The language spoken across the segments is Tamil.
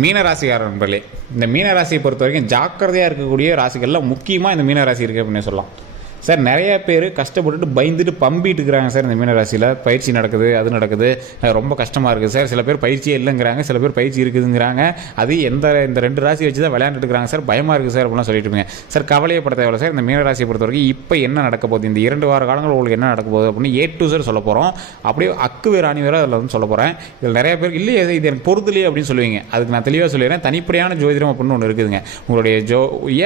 மீனராசிக்கார நண்பர்களே, இந்த மீனராசியை பொறுத்த வரைக்கும் ஜாக்கிரதையாக இருக்கக்கூடிய ராசிகளில் முக்கியமாக இந்த மீனராசி இருக்குது அப்படின்னு சொல்லலாம். சார் நிறைய பேர் கஷ்டப்பட்டுட்டு பயந்துட்டு பம்பிட்டு இருக்கிறாங்க சார். இந்த மீனராசியில் பயிற்சி நடக்குது, அது நடக்குது, ரொம்ப கஷ்டமாக இருக்குது சார். சில பேர் பயிற்சியே இல்லைங்கிறாங்க, சில பேர் பயிற்சி இருக்குதுங்கிறாங்க. அது இந்த ரெண்டு ராசி வச்சு தான் விளையாண்டுட்டு இருக்கிறாங்க சார். பயமாக இருக்குது சார் அப்படிலாம் சொல்லிட்டு இருப்பீங்க. சார் கவலையப்பட தேவையில்ல சார். இந்த மீனராசியை பொறுத்த வரைக்கும் இப்போ என்ன நடக்க போகுது, இந்த 2 வார காலங்கள் உங்களுக்கு என்ன நடக்க போகுது அப்படின்னு A to Z சொல்ல போகிறோம். அப்படியே அக்கு வேறு அணி வேறு அதில் வந்து சொல்ல போகிறேன். இதில் நிறைய பேர் இல்லையே இது எனக்கு பொறுத்துலையே அப்படின்னு சொல்லுவீங்க. அதுக்கு நான் தெளிவாக சொல்லிடுறேன். தனிப்படையான ஜோதிடம் அப்படின்னு ஒன்று இருக்குதுங்க. உங்களுடைய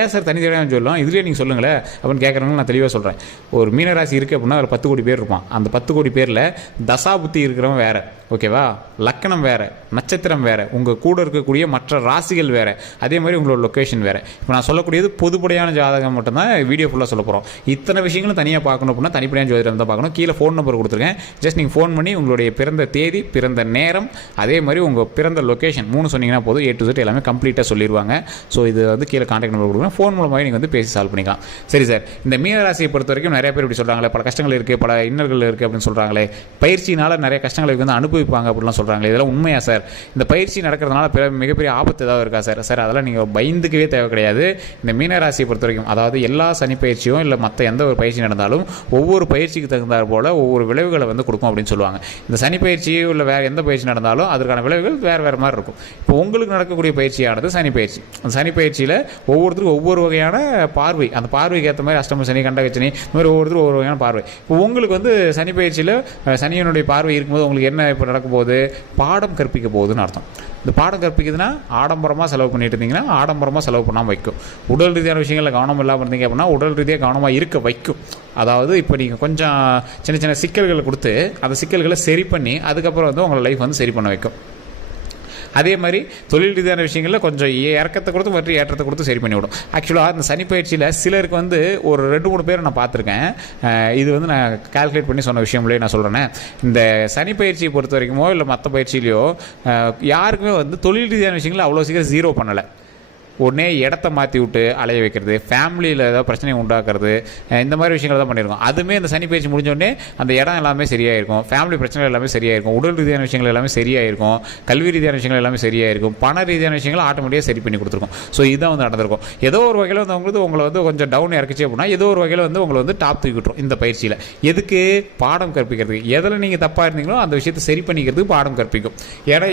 ஏன் சார் தனிப்படையான ஜோதிடம் இதுலேயே நீங்கள் சொல்லுங்களேன் அப்படின்னு கேட்குறவங்க நான் தெளிவாக சொல்கிறேன். ஒரு மீனராசி இருக்குது அப்படின்னா அதில் 10 கோடி பேர் இருப்பான். அந்த 10 கோடி பேரில் தசாபுத்தி இருக்கிறவன் வேறு, ஓகேவா? லக்கணம் வேறு, நட்சத்திரம் வேறு, உங்கள் கூட இருக்கக்கூடிய மற்ற ராசிகள் வேறு, அதே மாதிரி உங்களோட லொக்கேஷன் வேறு. இப்போ நான் சொல்லக்கூடியது பொதுப்படையான ஜாதகம் மட்டும்தான் வீடியோ ஃபுல்லாக சொல்ல போகிறோம். இத்தனை விஷயங்களும் தனியாக பார்க்கணும் அப்படின்னா தனிப்படையான ஜோதிடம் தான் பார்க்கணும். கீழே ஃபோன் நம்பர் கொடுத்துருக்கேன். ஜஸ்ட் நீங்கள் ஃபோன் பண்ணி உங்களுடைய பிறந்த தேதி, பிறந்த நேரம், அதே மாதிரி உங்கள் பிறந்த லொக்கேஷன் 3 சொன்னீங்கன்னா போதும். A to Z எல்லாமே கம்ப்ளீட்டாக சொல்லிடுவாங்க. ஸோ இது வந்து கீழே கான்டாக்ட் நம்பர் கொடுக்குறேன். ஃபோன் மூலமாக நீங்கள் வந்து பேசி சால்வ் பண்ணிக்கலாம். சரி சார், இந்த மீனராசியை பொறுத்த வரைக்கும் நிறைய பேர் இப்படி சொல்கிறாங்களே, பல கஷ்டங்கள் இருக்குது, பல இன்னல்கள் இருக்குது அப்படின்னு சொல்கிறாங்களே, பயிற்சியினால் நிறைய கஷ்டங்களுக்கு வந்து அனுபவிப்பாங்க அப்படிலாம் சொல்கிறாங்களே, இதெல்லாம் உண்மையா சார்? இந்த பயிற்சி நடக்கிறதுனால மிகப்பெரிய ஆபத்து ஏதாவது இருக்கா சார்? சார் அதெல்லாம் நீங்கள் பயந்துக்கவே தேவை கிடையாது. இந்த மீனராசியை பொறுத்த வரைக்கும், அதாவது எல்லா சனி பயிற்சியும் இல்லை மற்ற எந்த ஒரு பயிற்சி நடந்தாலும் ஒவ்வொரு பயிற்சிக்கு தகுந்தாற் போல் ஒவ்வொரு விளைவுகளை வந்து கொடுக்கும் அப்படின்னு சொல்லுவாங்க. இந்த சனி பயிற்சியோ இல்லை வேறு எந்த பயிற்சி நடந்தாலும் அதற்கான விளைவுகள் வேறு மாதிரி இருக்கும். இப்போ உங்களுக்கு நடக்கக்கூடிய பயிற்சியானது சனி பயிற்சி. அந்த சனி பயிற்சியில் ஒவ்வொருத்தருக்கும் ஒவ்வொரு வகையான பார்வை, அந்த பார்வைக்கு ஏற்ற மாதிரி அஷ்டம சனி, கண்டக சனி, இந்த மாதிரி ஒவ்வொருத்தரும் ஒவ்வொரு வகையான பார்வை. இப்போ உங்களுக்கு வந்து சனி பயிற்சியில் சனியனுடைய பார்வை இருக்கும்போது உங்களுக்கு என்ன இப்போ நடக்கும் போது பாடம் கற்பிக்க போகுதுன்னு அர்த்தம். இந்த பாடம் கற்பிக்குதுன்னா ஆடம்பரமாக செலவு பண்ணிட்டு இருந்தீங்கன்னா ஆடம்பரமாக செலவு பண்ணாமல் வைக்கும். உடல் ரீதியான விஷயங்களில் கவனம் இல்லாமல் இருந்தீங்க அப்படின்னா உடல் ரீதியாக கவனமாக இருக்க வைக்கும். அதாவது இப்போ நீங்கள் கொஞ்சம் சின்ன சின்ன சிக்கல்களை கொடுத்து அந்த சிக்கல்களை சரி பண்ணி அதுக்கப்புறம் வந்து உங்களை லைஃப் வந்து சரி பண்ண வைக்கும். அதே மாதிரி தொழில் ரீதியான விஷயங்களில் கொஞ்சம் இறக்கத்தை கொடுத்து மற்ற ஏற்றத்தை கொடுத்து சரி பண்ணிவிடும். ஆக்சுவலாக இந்த சனி பயிற்சியில் சிலருக்கு வந்து ஒரு 2-3 பேர் நான் பார்த்துருக்கேன். இது வந்து நான் கால்குலேட் பண்ணி சொன்ன விஷயம்லேயே நான் சொல்கிறேன். இந்த சனி பயிற்சியை பொறுத்த வரைக்குமோ இல்லை மற்ற பயிற்சியிலையோ யாருக்குமே வந்து தொழில் ரீதியான விஷயங்கள் அவ்வளோ சீக்கிரம் ஜீரோ பண்ணலை. உடனே இடத்த மாற்றி விட்டு அலைய வைக்கிறது, ஃபேமிலியில் ஏதாவது பிரச்சனையை உண்டாக்குறது, இந்த மாதிரி விஷயங்கள் தான் பண்ணியிருக்கோம். அதுவுமே இந்த சனி பயிற்சி முடிஞ்சோடனே அந்த இடம் எல்லாமே சரியாயிருக்கும், ஃபேமிலி பிரச்சனைகள் எல்லாமே சரியாயிருக்கும், உடல் ரீதியான விஷயங்கள் எல்லாமே சரியாயிருக்கும், கல்வி ரீதியான விஷயங்கள் எல்லாமே சரியாயிருக்கும், பண ரீதியான விஷயங்கள் ஆட்டோமேட்டிக்காக சரி பண்ணி கொடுத்துருக்கோம். ஸோ இதுதான் வந்து நடந்திருக்கும். ஏதோ ஒரு வகையில் வந்து அவங்களுக்கு உங்களை வந்து கொஞ்சம் டவுன் இறக்கிச்சு அப்படின்னா ஏதோ ஒரு வகையில் வந்து உங்களை வந்து டாப் தூக்கி விட்டுரும் இந்த பயிற்சியில். எதுக்கு? பாடம் கற்பிக்கிறதுக்கு. எதில் நீங்கள் தப்பாக இருந்தீங்களோ அந்த விஷயத்தை சரி பண்ணிக்கிறதுக்கு பாடம் கற்பிக்கும்.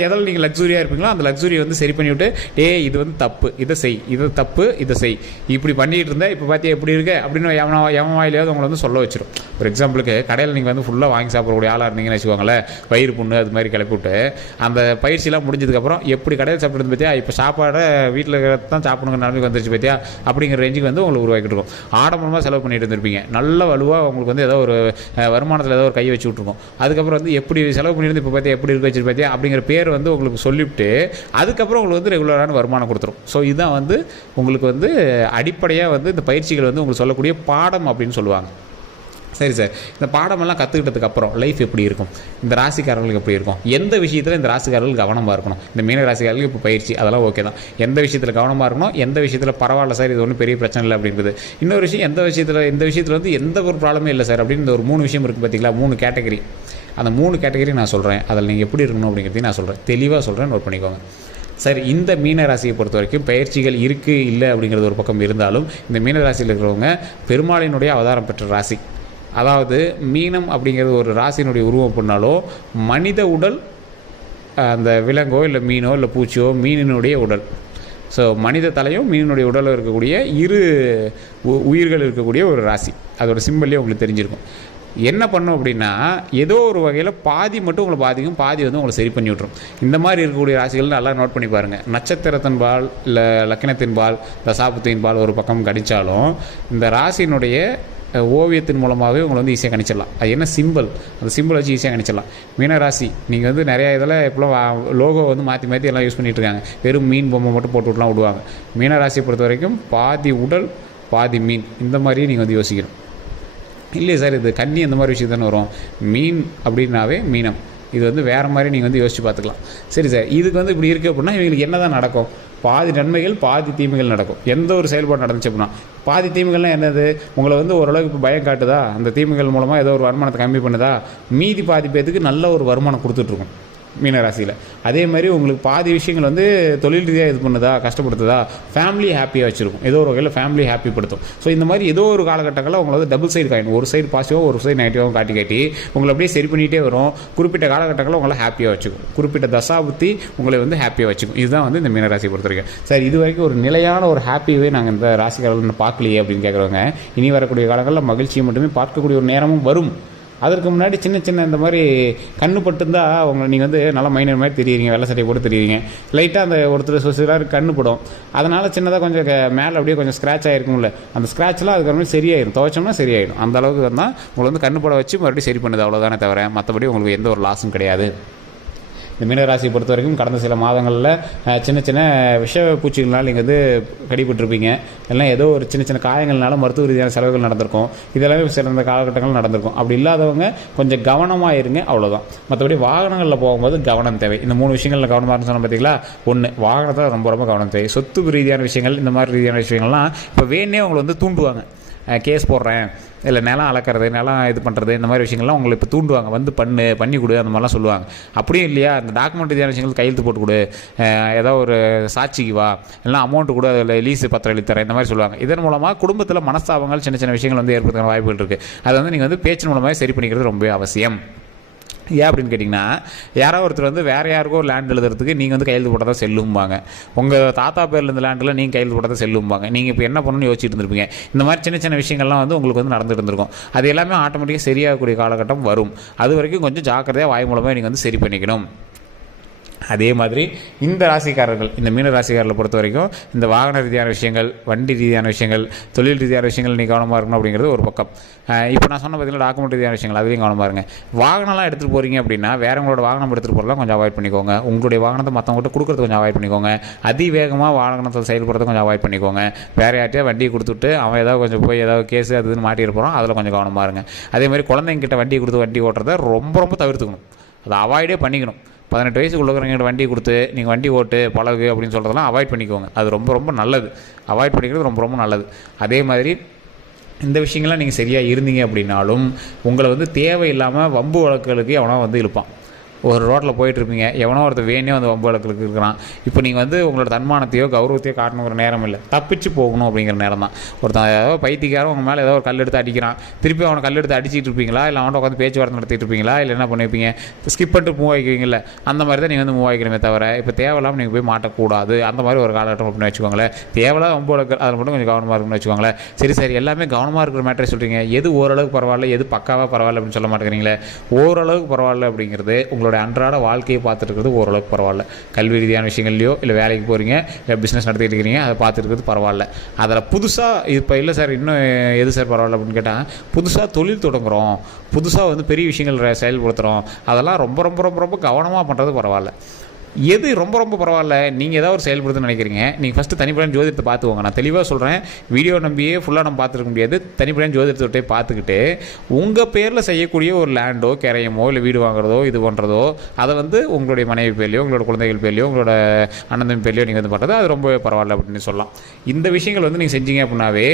எதில் நீங்கள் லக்ஸுரியாக இருப்பீங்களோ அந்த லக்ஸுரியை வந்து சரி பண்ணிவிட்டு இது வந்து தப்பு, இதை செய், இது தப்பு, இதை செய், இப்படி பண்ணிட்டு இருந்தா இப்போ பார்த்தியா எப்படி இருக்கு அப்படின்னு எவன் வாயிலாவது உங்களை வந்து சொல்ல வச்சிடும். ஒரு எக்ஸாம்பிளுக்கு கடையில் நீங்கள் வந்து ஃபுல்லாக வாங்கி சாப்பிடக்கூடிய ஆளாக இருந்தீங்கன்னு வச்சுக்கோங்களேன், வயிறு புண்ணு அது மாதிரி கிளப்பி விட்டு அந்த பயிற்சியெல்லாம் முடிஞ்சதுக்கப்புறம் எப்படி கடையில் சாப்பிட்றது பார்த்தியா இப்போ சாப்பாடை வீட்டில் தான் சாப்பிடுங்கிற நிலைமைக்கு வந்துருச்சு பார்த்தியா அப்படிங்கிற ரேஞ்சுக்கு வந்து உங்களுக்கு உருவாக்கிட்டு இருக்கும். ஆடம்பரமாக செலவு பண்ணிட்டு இருந்திருப்பீங்க, நல்ல வலுவாக உங்களுக்கு வந்து ஏதோ ஒரு வருமானத்தில் ஏதோ ஒரு கை வச்சு விட்ருக்கும். அதுக்கப்புறம் வந்து எப்படி செலவு பண்ணியிருந்து இப்போ பார்த்தியா எப்படி இருக்க வச்சு பார்த்தியா அப்படிங்கிற பேர் வந்து உங்களுக்கு சொல்லிவிட்டு அதுக்கப்புறம் உங்களுக்கு வந்து ரெகுலரான வருமானம் கொடுத்துரும். ஸோ இதுதான் வந்து உங்களுக்கு வந்து அடிப்படையாக வந்து இந்த பயிற்சிகள் வந்து உங்களுக்கு சொல்லக்கூடிய பாடம் அப்படின்னு சொல்லுவாங்க. சரி சார், இந்த பாடமெல்லாம் கற்றுக்கிட்டதுக்கு அப்புறம் லைஃப் எப்படி இருக்கும், இந்த ராசிக்காரர்களுக்கு எப்படி இருக்கும், எந்த விஷயத்தில் இந்த ராசிக்காரர்கள் கவனமாக இருக்கணும்? இந்த மீன ராசிக்காரர்களுக்கு இப்போ பயிற்சி அதெல்லாம் ஓகே தான். எந்த விஷயத்தில் கவனமாக இருக்கணும், எந்த விஷயத்தில் பரவாயில்ல சார் இது ஒன்றும் பெரிய பிரச்சனை இல்லை அப்படின்றது. இன்னொரு விஷயம், இந்த விஷயத்தில் வந்து எந்த ஒரு ப்ராப்ளமே இல்லை சார் அப்படின்னு இந்த ஒரு 3 விஷயம் இருக்குது பார்த்தீங்களா, 3 கேட்டகரி. அந்த 3 கேட்டகரி நான் சொல்கிறேன். அதில் நீங்கள் எப்படி இருக்கணும் அப்படிங்கிறதையும் நான் சொல்கிறேன், தெளிவாக சொல்கிறேன், நோட் பண்ணிக்கோங்க. சரி, இந்த மீனராசியை பொறுத்த வரைக்கும் பயிற்சிகள் இருக்குது இல்லை அப்படிங்கிறது ஒரு பக்கம் இருந்தாலும் இந்த மீனராசியில் இருக்கிறவங்க பெருமாளினுடைய அவதாரம் பெற்ற ராசி. அதாவது மீனம் அப்படிங்கிறது ஒரு ராசியினுடைய உருவம் பண்ணாலோ மனித உடல், அந்த விலங்கோ இல்லை மீனோ இல்லை பூச்சியோ மீனினுடைய உடல். ஸோ மனித தலையும் மீனினுடைய உடலில் இருக்கக்கூடிய 2 உயிர்கள் இருக்கக்கூடிய ஒரு ராசி. அதோட சிம்பல்லே உங்களுக்கு தெரிஞ்சிருக்கும். என்ன பண்ணும் அப்படின்னா ஏதோ ஒரு வகையில் பாதி மட்டும் உங்களை பாதிக்கும், பாதி வந்து உங்களை சரி பண்ணி விட்ரும். இந்த மாதிரி இருக்கக்கூடிய ராசிகள் நல்லா நோட் பண்ணி பாருங்கள். நட்சத்திரத்தின்பால் இல்லை லக்கணத்தின்பால் தசாபுத்தின்பால் ஒரு பக்கம் கணித்தாலும் இந்த ராசியினுடைய ஓவியத்தின் மூலமாகவே உங்களை வந்து ஈஸியாக கணிச்சிடலாம். அது என்ன சிம்பிள், அந்த சிம்பிள் வச்சு ஈஸியாக கணிச்சிடலாம். மீனராசி நீங்கள் வந்து நிறையா இதில் இப்போலாம் லோகோ வந்து மாற்றி எல்லாம் யூஸ் பண்ணிகிட்டு இருக்காங்க. வெறும் மீன் பொம்மை மட்டும் போட்டு விட்டுலாம் விடுவாங்க. மீனராசியை பொறுத்த வரைக்கும் பாதி உடல் பாதி மீன், இந்த மாதிரியே நீங்கள் வந்து யோசிக்கணும். இல்லையே சார் இது கன்னி அந்த மாதிரி விஷயம் தானே வரும், மீன் அப்படின்னாவே மீனம், இது வந்து வேறு மாதிரி நீங்கள் வந்து யோசிச்சு பார்த்துக்கலாம். சரி சார், இதுக்கு வந்து இப்படி இருக்குது அப்படின்னா இவங்களுக்கு என்ன தான் நடக்கும்? பாதி நன்மைகள் பாதி தீமைகள் நடக்கும். எந்த ஒரு செயல்பாடு நடந்துச்சு அப்படின்னா பாதி தீமைகள்லாம் என்னது, உங்களை வந்து ஓரளவுக்கு இப்போ பயம் காட்டுதா, அந்த தீமைகள் மூலமாக ஏதோ ஒரு வருமானத்தை கம்மி பண்ணுதா, மீதி பாதி பேத்துக்கு நல்ல ஒரு வருமானம் கொடுத்துட்ருக்கும். மீனராசியில். அதே மாதிரி உங்களுக்கு பாதி விஷயங்கள் வந்து தொழில் ரீதியாக இது பண்ணுதா, கஷ்டப்படுத்துதா, ஃபேமிலி ஹாப்பியாக வச்சுருக்கும், ஏதோ ஒரு வகையில் ஃபேமிலி ஹாப்பிப்படுத்தும். ஸோ இந்த மாதிரி ஏதோ ஒரு காலகட்டங்களில் உங்களை வந்து டபுள் சைடு காயின், ஒரு சைடு பாசிட்டிவாக ஒரு சைடு நெகட்டிவாகவும் காட்டி உங்களை அப்படியே சரி பண்ணிகிட்டே வரும். குறிப்பிட்ட காலகட்டங்களில் உங்களை ஹாப்பியாக வச்சுக்கும், குறிப்பிட்ட தசாபுத்தி உங்களை வந்து ஹாப்பியாக வச்சுக்கும். இதுதான் வந்து இந்த மீனராசியை பொறுத்த வரைக்கும். சார் இது வரைக்கும் ஒரு நிலையான ஒரு ஹாப்பியவே நாங்கள் இந்த ராசிக்காரர்கள் பார்க்கலையே அப்படின்னு கேட்குறவங்க, இனி வரக்கூடிய காலங்களில் மகிழ்ச்சியை மட்டுமே பார்க்கக்கூடிய ஒரு நேரமும் வரும். அதற்கு முன்னாடி சின்ன சின்ன இந்த மாதிரி கண்ணு பட்டுருந்தால் அவங்க நீங்கள் வந்து நல்லா மைனர் மாதிரி தெரியுறீங்க, வெள்ளை சட்டையை போட்டு தெரியுறீங்க, லைட்டாக அந்த ஒருத்தர் சிலர் கண்ணு படும், அதனால் சின்னதாக கொஞ்சம் மேலே அப்படியே கொஞ்சம் ஸ்க்ராட்ச் ஆகிருக்கும்ல, அந்த ஸ்க்ராட்ச்லாம் அதுக்கப்புறம் சரியாயிடும், துவைச்சோம்னா சரியாயிடும். அந்த அளவுக்கு தான் உங்களை வந்து கண்ணு பட வச்சு மறுபடியும் சரி பண்ணுது, அவ்வளோதானே தவிர மற்றபடி உங்களுக்கு எந்த ஒரு லாஸும் கிடையாது. இந்த மீனராசியை பொறுத்த வரைக்கும் கடந்த சில மாதங்களில் சின்ன சின்ன விஷ பூச்சிகள்னால் நீங்கள் வந்து கடிபட்டிருப்பீங்க, எல்லாம் ஏதோ ஒரு சின்ன சின்ன காயங்கள்னால மருத்துவ ரீதியான செலவுகள் நடந்திருக்கும், இதெல்லாமே சிறந்த காலகட்டங்கள் நடந்திருக்கும். அப்படி இல்லாதவங்க கொஞ்சம் கவனமாக இருங்க, அவ்வளோதான். மற்றபடி வாகனங்களில் போகும்போது கவனம் தேவை. இந்த 3 விஷயங்களில் கவனமாக இருந்து சொன்ன பார்த்தீங்களா. ஒன்று, வாகனத்தில் ரொம்ப ரொம்ப கவனம் தேவை. சொத்து ரீதியான விஷயங்கள், இந்த மாதிரி ரீதியான விஷயங்கள்லாம் இப்போ வேணே உங்களை வந்து தூண்டுவாங்க, கேஸ் போடுறேன், இல்லை நிலம் அளக்கிறது, நிலம் இது பண்ணுறது, இந்த மாதிரி விஷயங்கள்லாம் உங்களை இப்போ தூண்டுவாங்க, வந்து பண்ணி கொடு, அந்த மாதிரிலாம் சொல்லுவாங்க. அப்படியும் இல்லையா, இந்த டாக்குமெண்ட் ரீதியான விஷயங்கள் கையெழுத்து போட்டு கொடு, ஏதோ ஒரு சாட்சிக்கு வா, இல்லைனா அமௌண்ட்டு கூட அதில் லீஸு பத்திரம் எழுத்தரேன், இந்த மாதிரி சொல்லுவாங்க. இதன் மூலமாக குடும்பத்தில் மனஸ்தாபங்கள் சின்ன சின்ன விஷயங்கள் வந்து ஏற்படுத்துகிற வாய்ப்புகள் இருக்குது. அதை வந்து நீங்கள் வந்து பேச்சின் மூலமாக சரி பண்ணிக்கிறது ரொம்ப அவசியம். ஏன் அப்படின்னு கேட்டிங்கன்னா, யாரோ ஒருத்தர் வந்து வேறு யாருக்கோ லேண்ட் எழுதுறதுக்கு நீங்கள் வந்து கையெழுத்து போட்டால் தான் செல்லும்பாங்க, உங்கள் தாத்தா பேரில் இருந்த லேண்டில் நீங்கள் கையெழுத்து போட்டால் தான் செல்லும்பாங்க. நீங்கள் இப்போ என்ன பண்ணணும்னு யோசிச்சுட்டு இருந்திருப்பீங்க. இந்த மாதிரி சின்ன சின்ன விஷயங்கள்லாம் வந்து உங்களுக்கு வந்து நடந்துட்டு இருந்திருக்கும். அது எல்லாமே ஆட்டோமேட்டிக்காக சரியாகக்கூடிய காலகட்டம் வரும். அது வரைக்கும் கொஞ்சம் ஜாக்கிரதையாக வாய் மூலமாக நீங்கள் வந்து சரி பண்ணிக்கணும். அதே மாதிரி இந்த ராசிக்காரர்கள், இந்த மீன ராசிக்காரர்களை பொறுத்த வரைக்கும் இந்த வாகன ரீதியான விஷயங்கள், வண்டி ரீதியான விஷயங்கள், தொழில் ரீதியான விஷயங்கள் நீங்கள் கவனமாக இருக்கணும் அப்படிங்கிறது ஒரு பக்கம். இப்போ நான் சொன்ன பார்த்தீங்கன்னா டாக்குமெண்ட் ரீதியான விஷயங்கள், அதுலேயும் கவனமாக இருங்க. வாகனம்லாம் எடுத்துகிட்டு போகிறீங்க அப்படின்னா வேறவங்களோட வாகனம் எடுத்துகிட்டு போகிறலாம் கொஞ்சம் அவாய்ட் பண்ணிக்கோங்க. உங்களுடைய வாகனத்தை மற்றவங்கள்ட்ட கொடுக்குறது கொஞ்சம் அவாய்ட் பண்ணிக்கோங்க. அதிவேகமாக வாகனத்தை செயல்படுறத கொஞ்சம் அவாய்ட் பண்ணிக்கோங்க. வேறு யார்ட்டையா வண்டியை கொடுத்துட்டு அவன் ஏதாவது கொஞ்சம் போய் ஏதாவது கேஸு அதுன்னு மாட்டியிருப்போம், அதில் கொஞ்சம் கவனமாக இருங்க. அதே மாதிரி குழந்தைங்கிட்ட வண்டியை கொடுத்து வண்டி ஓட்டுறதை ரொம்ப ரொம்ப தவிர்த்துக்கணும், அதை அவாய்டே பண்ணிக்கணும். 18 வயசுக்குள்ளவங்க வண்டி கொடுத்து நீங்கள் வண்டி ஓட்டு பழகு அப்படின்னு சொல்கிறதெல்லாம் அவாய்ட் பண்ணிக்கோங்க. அது ரொம்ப ரொம்ப நல்லது, அவாய்ட் பண்ணிக்கிறது ரொம்ப ரொம்ப நல்லது. அதே மாதிரி இந்த விஷயங்கள்லாம் நீங்கள் சரியாக இருந்தீங்க அப்படின்னாலும் உங்களை வந்து தேவையில்லாமல் வம்பு வழக்குகளுக்கு எவனோ வந்து இழுப்பான். ஒரு ரோட்டில் போயிட்டுருப்பீங்க, எவனோ ஒருத்தர் வேணே வந்து வம்பு வழக்குகளுக்கு இருக்கிறான். இப்போ நீங்கள் வந்து உங்களோட தன்மானத்தையோ கௌரவத்தையோ காட்டணுங்கிற நேரம் இல்லை, தப்பிச்சு போகணும் அப்படிங்கிற நேரம் தான். ஒருத்தன் ஏதோ பைத்தியக்காரன் உங்கள் மேலே ஏதோ ஒரு கல் எடுத்து அடிக்கிறான், திருப்பி அவனை கல் எடுத்து அடிச்சிட்டு இருப்பீங்களா, இல்லை அவன்கிட்ட உட்காந்து பேச்சுவார்த்தை நடத்திட்டு இருப்பீங்களா, இல்லை என்ன பண்ணியிருப்பீங்க, ஸ்கிப் பண்ணிட்டு மூவ் ஆகிக்குவீங்கள, அந்த மாதிரி தான் நீங்கள் வந்து மூவ் ஆகிக்கணுமே தவிர இப்போ தேவையில்லாமல் நீங்கள் போய் மாட்டக்கூடாது. அந்த மாதிரி ஒரு காலகட்டம் அப்படின்னு வச்சுக்கோங்களேன். தேவையில்லாத வம்பு வழக்கு அதில் மட்டும் கொஞ்சம் கவனமாக இருக்குன்னு வச்சுக்கோங்களேன். சரி எல்லாமே கவனமாக இருக்கிற மேட்டரை சொல்கிறீங்க, எது ஓரளவுக்கு பரவாயில்ல, எது பக்காவாக பரவாயில்ல அப்படின்னு சொல்ல மாட்டேங்கிறீங்களே. ஓரளவுக்கு பரவாயில்ல அப்படிங்கிறது உங்களோட அன்றாட வாழ்க்கையை பார்த்துட்டு இருக்கிறது ஓரளவுக்கு பரவாயில்ல. கல்வி ரீதியான விஷயங்கள்லையோ இல்லை வேலைக்கு போகிறீங்க, இல்லை பிஸ்னஸ் நடத்திட்டு இருக்கிறீங்க, அதை பார்த்துட்டு இருக்கிறது பரவாயில்ல. அதில் புதுசாக இப்போ இல்லை சார் இன்னும் எது சார் பரவாயில்ல அப்படின்னு கேட்டால், புதுசாக தொழில் தொடங்குகிறோம், புதுசாக வந்து பெரிய விஷயங்கள் செயல்படுத்துகிறோம், அதெல்லாம் ரொம்ப ரொம்ப ரொம்ப ரொம்ப கவனமாக பண்ணுறது பரவாயில்ல. எது ரொம்ப ரொம்ப பரவாயில்ல, நீங்கள் ஏதாவது ஒரு செயல்படுத்துன்னு நினைக்கிறீங்க, நீங்கள் ஃபஸ்ட்டு தனிப்படையான ஜோதிடத்தை பார்த்துக்கோங்க. நான் தெளிவாக சொல்கிறேன், வீடியோ நம்பியே ஃபுல்லாக நம்ம பார்த்துருக்க முடியாது. தனிப்படையான ஜோதிடத்தை பார்த்துக்கிட்டு உங்கள் பேரில் செய்யக்கூடிய ஒரு லேண்டோ கிரையமோ இல்லை வீடு வாங்குறதோ இது பண்ணுறதோ அதை வந்து உங்களுடைய மனைவி பேர்லையோ உங்களோட குழந்தைகள் பேர்லையோ உங்களோட அண்ணன் பேர்லையோ நீங்கள் வந்து பண்ணுறது அது ரொம்ப பரவாயில்ல அப்படின்னு சொல்லலாம். இந்த விஷயங்கள் வந்து நீங்கள் செஞ்சீங்க அப்படின்னாவே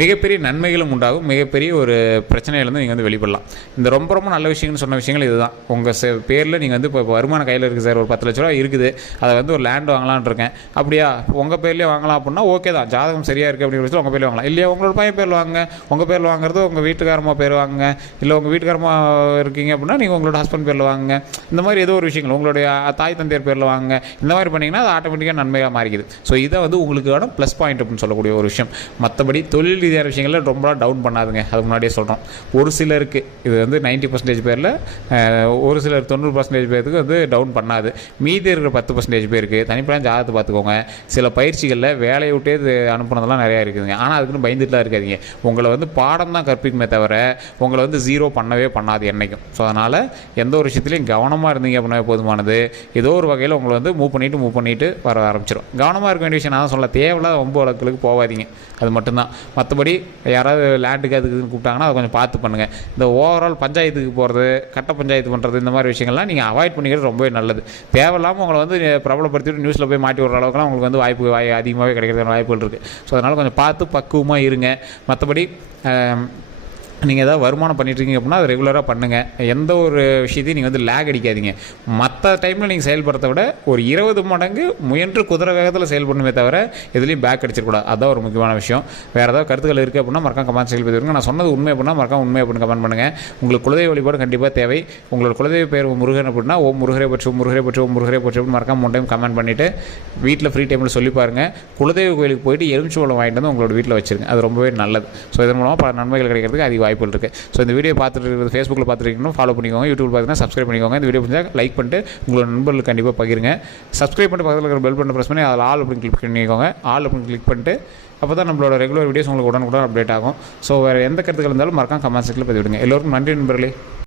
மிகப்பெரிய நன்மைகளும் உண்டாகும், மிகப்பெரிய ஒரு பிரச்சனையிலேருந்து நீங்கள் வந்து வெளிப்படலாம். இந்த ரொம்ப ரொம்ப நல்ல விஷயம்னு சொன்ன விஷயங்கள் இதுதான். உங்கள் பேரில் நீங்கள் வந்து இப்போ வருமானம் கையில் இருக்குது சார், ஒரு 10 லட்ச ரூபா இருக்குது, அதை வந்து ஒரு லேண்ட் வாங்கலான்னு இருக்கேன், அப்படியா உங்கள் பேர்லேயே வாங்கலாம் அப்படின்னா ஓகே தான், ஜாதகம் சரியாக இருக்குது அப்படிங்கிற விஷயத்தில் உங்கள் பேரில் வாங்கலாம். இல்லையா உங்களோட பையன் பேரில் வாங்க, உங்கள் பேரில் வாங்குறது உங்கள் வீட்டுக்காரமாக பேர் வாங்குங்க, இல்லை உங்கள் வீட்டுக்காரமாக இருக்கீங்க அப்படின்னா நீங்கள் உங்களோட ஹஸ்பண்ட் பேரில் வாங்குங்க. இந்த மாதிரி ஏதோ ஒரு விஷயங்கள் உங்களுடைய தாய் தந்தையர் பேரில் வாங்க. இந்த மாதிரி பண்ணிங்கன்னா அது ஆட்டோமேட்டிக்காக நன்மையாக மாறிக்குது. ஸோ இதை வந்து உங்களுக்கான ப்ளஸ் பாயிண்ட் அப்படின்னு சொல்லக்கூடிய ஒரு விஷயம். மற்றபடி தொழில் ரீதியான விஷயங்களில் ரொம்ப டவுன் பண்ணாதுங்க, அது முன்னாடியே சொல்கிறோம். ஒரு சிலருக்கு இது வந்து 90% பேரில், ஒரு சிலர் 90% பேருக்கு வந்து டவுன் பண்ணாது. மீதி இருக்கிற 10% பேருக்கு தனிப்படையான ஜாதகத்தை பார்த்துக்கோங்க. சில பயிற்சிகளில் வேலையை விட்டே இது அனுப்புனதெல்லாம் நிறையா இருக்குதுங்க. ஆனால் அதுக்குன்னு பயந்துட்டுலாம் இருக்காதிங்க. உங்களை வந்து பாடம் தான் கற்பிக்குமே தவிர உங்களை வந்து ஜீரோ பண்ணவே பண்ணாது என்றைக்கும். ஸோ அதனால் எந்த ஒரு விஷயத்துலையும் கவனமாக இருந்தீங்க அப்படின்னா போதுமானது. ஏதோ ஒரு வகையில் உங்களை வந்து மூவ் பண்ணிவிட்டு வர ஆரம்பிச்சிடும். கவனமாக இருக்க வேண்டிய விஷயம் நான் சொல்ல, தேவையில்லாத ரொம்ப வழக்குகளுக்கு போகாதீங்க, அது மட்டும்தான். மற்றபடி யாராவது லேண்டுக்கு அதுக்குன்னு கூப்பிட்டாங்கன்னா அதை கொஞ்சம் பார்த்து பண்ணுங்கள். இந்த ஓவரால் பஞ்சாயத்துக்கு போகிறது, கட்ட பஞ்சாயத்து பண்ணுறது, இந்த மாதிரி விஷயங்கள்லாம் நீங்கள் அவாய்ட் பண்ணிக்கிறது ரொம்பவே நல்லது. தேவையில்லாமல் உங்களை வந்து பிரபலப்படுத்திட்டு நியூஸில் போய் மாட்டி விடுற அளவுக்குலாம் உங்களுக்கு வந்து வாய்ப்பு அதிகமாகவே கிடைக்கிறதுக்கான வாய்ப்புகள் இருக்குது. ஸோ அதனால் கொஞ்சம் பார்த்து பக்குவமாக இருங்க. மற்றபடி நீங்கள் ஏதாவது வருமானம் பண்ணிட்டுருக்கீங்க அப்படின்னா அது ரெகுலராக பண்ணுங்கள். எந்த ஒரு விஷயத்தையும் நீங்கள் வந்து லேக் அடிக்காதீங்க. மற்ற டைமில் நீங்கள் செயல்படுறத விட ஒரு 20 மடங்கு முயன்று குதிரை வேகத்தில் செயல்படணுமே தவிர எதுலேயும் பேக் அடிச்சிடக்கூடாது. அதுதான் ஒரு முக்கியமான விஷயம். வேறு ஏதாவது கருத்துக்கள் இருக்குது அப்படின்னா மறக்காம கமெண்ட் செயல்படுத்தி வருங்க. நான் சொன்னது உண்மை அப்படின்னா மறக்காம உண்மை அப்படின்னு கமெண்ட் பண்ணுங்கள். உங்களுக்கு குலதெய்வ வழிபாடு கண்டிப்பாக தேவை. உங்களோட குலதெய்வ பேர் முருகன் அப்படின்னா ஓம் முருகரை பற்றி ஓம் முருகரை பற்றி ஓம் முருகரை பற்றி அப்படின்னு மறக்காம 1 டைம் கமெண்ட் பண்ணிவிட்டு வீட்டில் ஃப்ரீ டைமில் சொல்லி பாருங்கள். குலதெய்வ கோயிலுக்கு போயிட்டு எலுமிச்சம்பழம் வாங்கிட்டு வந்து உங்களோட வீட்டில் வச்சுருங்க. அது ரொம்பவே நல்லது. ஸோ இதன் மூலமாக பல நன்மைகள் கிடைக்கிறதுக்கு அதிக வாய்ப்புகள் இருக்குது. ஸோ இந்த வீடியோ பார்த்துட்டு இருக்கிறது ஃபேஸ்புக்கில் பார்த்துருக்கீங்கன்னா ஃபாலோ பண்ணிக்கோங்க. யூடியூப் பார்த்தீங்கன்னா சப்ஸ்கிரைப் பண்ணிக்கோங்க. இந்த வீடியோ பிடிச்சா லைக் பண்ணிட்டு உங்களோட நண்பர்களுக்கு கண்டிப்பாக பகிருங்க. சப்ஸ்கிரைப் பண்ணிட்டு பக்கத்தில் இருக்கிற பெல் பட்டன் ப்ரெஸ் பண்ணி அதில் ஆல் அப்படின்னு கிளிக் பண்ணிக்கோங்க. ஆல் அப்படின்னு கிளிக் பண்ணிட்டு அப்போ தான் நம்மளோட ரெகுலர் வீடியோஸ் உங்களுக்கு உடனுக்குடன் அப்டேட் ஆகும். ஸோ வேறு எந்த கருத்துக்கள் இருந்தாலும் மறக்காம கமெண்ட் செக்ஷனில் பதிவிடுங்க. எல்லோருக்கும் நன்றி நண்பர்களே.